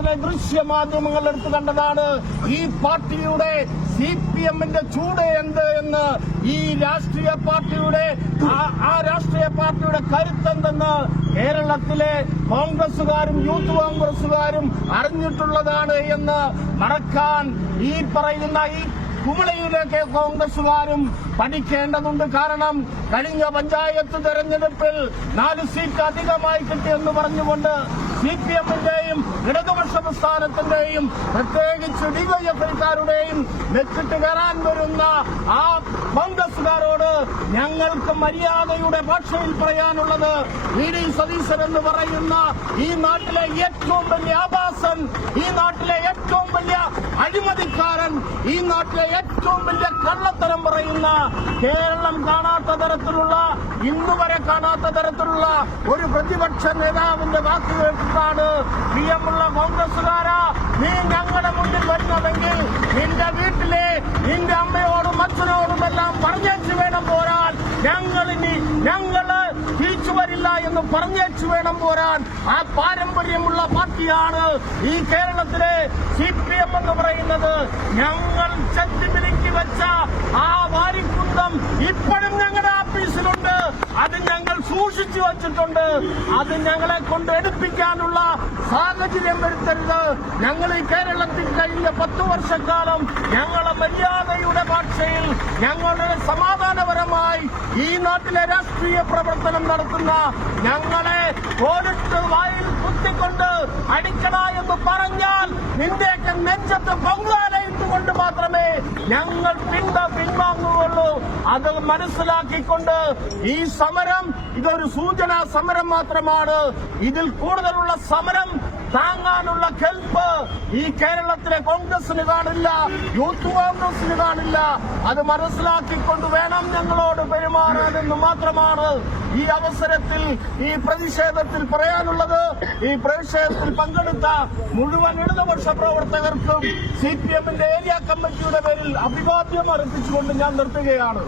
കേരളത്തിലെ ദൃശ്യമാധ്യമങ്ങൾ എടുത്തു കണ്ടതാണ് ഈ പാർട്ടിയുടെ CPM-ന്റെ ചൂട് എന്ത് എന്ന്, ഈ രാഷ്ട്രീയ പാർട്ടിയുടെ ആ രാഷ്ട്രീയ പാർട്ടിയുടെ കരുത്തെന്തെന്ന് കേരളത്തിലെ കോൺഗ്രസുകാരും യൂത്ത് കോൺഗ്രസുകാരും അറിഞ്ഞിട്ടുള്ളതാണ് എന്ന് മറക്കാൻ ഈ പറയുന്ന ഈ കുമളിയിലെ കോൺഗ്രസുകാരും പഠിക്കേണ്ടതുണ്ട്. കാരണം കഴിഞ്ഞ പഞ്ചായത്ത് തെരഞ്ഞെടുപ്പിൽ 4 സീറ്റ് അധികമായി കിട്ടിയെന്ന് പറഞ്ഞുകൊണ്ട് CPM-ന്റെയും ഇടതുപക്ഷ പ്രസ്ഥാനത്തിന്റെയും പ്രത്യേകിച്ച് DYFI-ക്കാരുടെയും നെറ്റിട്ട് കയറാൻ വരുന്ന ആ കോൺഗ്രസുകാരോട് ഞങ്ങൾക്ക് മര്യാദയുടെ ഭാഷയിൽ പറയാനുള്ളത്, VD സതീശൻ എന്ന് പറയുന്ന ഈ നാട്ടിലെ ഏറ്റവും വലിയ ആഭാസൻ, ഈ നാട്ടിലെ ഏറ്റവും വലിയ അഴിമതിക്കാരൻ, ഈ നാട്ടിലെ ഏറ്റവും വലിയ കള്ളത്തരം പറയുന്ന, കേരളം കാണാത്ത തരത്തിലുള്ള, ഇന്നുവരെ കാണാത്ത തരത്തിലുള്ള ഒരു പ്രതിപക്ഷ നേതാവിന്റെ വാക്ക് കേട്ടിട്ടാണ് പ്രിയമുള്ള കോൺഗ്രസുകാരാ നീ ഞങ്ങളുടെ മുന്നിൽ വരുന്നതെങ്കിൽ നിന്റെ വീട്ടിലെ നിന്റെ അമ്മയോടും അച്ഛനോടുമെല്ലാം പറഞ്ഞേച്ചു വേണം പോരാൻ. ഞങ്ങള് തിരിച്ചു വരില്ല എന്ന് പറഞ്ഞേച്ചു വേണം പോരാൻ. ആ പാരമ്പര്യമുള്ള പാർട്ടിയാണ് ഈ കേരളത്തിലെ CPM എന്ന് പറയുന്നത്. ഞങ്ങൾ ചെത്തിമിനുക്കി വെച്ച ആ വാരിക്കുന്തം ഇപ്പോഴും ഞങ്ങളുടെ ഓഫീസിലുണ്ട്. അത് ഞങ്ങൾ സൂക്ഷിച്ചു വച്ചിട്ടുണ്ട്. അത് ഞങ്ങളെ കൊണ്ട് എടുപ്പിക്കാനുള്ള സാഹചര്യം വരുത്തരുത്. ഞങ്ങൾ ഈ കേരളത്തിൽ കഴിഞ്ഞ 10 വർഷക്കാലം ഞങ്ങളെ മര്യാദയുടെ ഭാഷയിൽ ഞങ്ങളുടെ സമാധാനപരമായി ഈ നാട്ടിലെ രാഷ്ട്രീയ പ്രവർത്തനം നടത്തുന്ന ഞങ്ങളെ ഓടിട്ട് വായിൽ കുത്തിക്കൊണ്ട് അടിക്കണ എന്ന് പറഞ്ഞാൽ നിന്റെയൊക്കെ നെഞ്ചത്ത് പൊങ്കാലയിട്ടുകൊണ്ട് മാത്രമേ ഞങ്ങൾ പിൻവാങ്ങുകയുള്ളൂ. അത് മനസ്സിലാക്കിക്കൊണ്ട് ഈ സമരം ഇതൊരു സൂചനാ സമരം മാത്രമാണ്. ഇതിൽ കൂടുതലുള്ള സമരം താങ്ങാനുള്ള കെൽപ്പ് ഈ കേരളത്തിലെ കോൺഗ്രസിന് കാണില്ല, യൂത്ത് കോൺഗ്രസിന് കാണില്ല. അത് മനസ്സിലാക്കിക്കൊണ്ട് വേണം ഞങ്ങളോട് പെരുമാറാനെന്ന് മാത്രമാണ് ഈ അവസരത്തിൽ ഈ പ്രതിഷേധത്തിൽ പറയാനുള്ളത്. ഈ പ്രതിഷേധത്തിൽ പങ്കെടുത്ത മുഴുവൻ ഇടതുപക്ഷ പ്രവർത്തകർക്കും CPM-ന്റെ ഏരിയ കമ്മിറ്റിയുടെ പേരിൽ അഭിവാദ്യം അർപ്പിച്ചുകൊണ്ട് ഞാൻ നിർത്തുകയാണ്.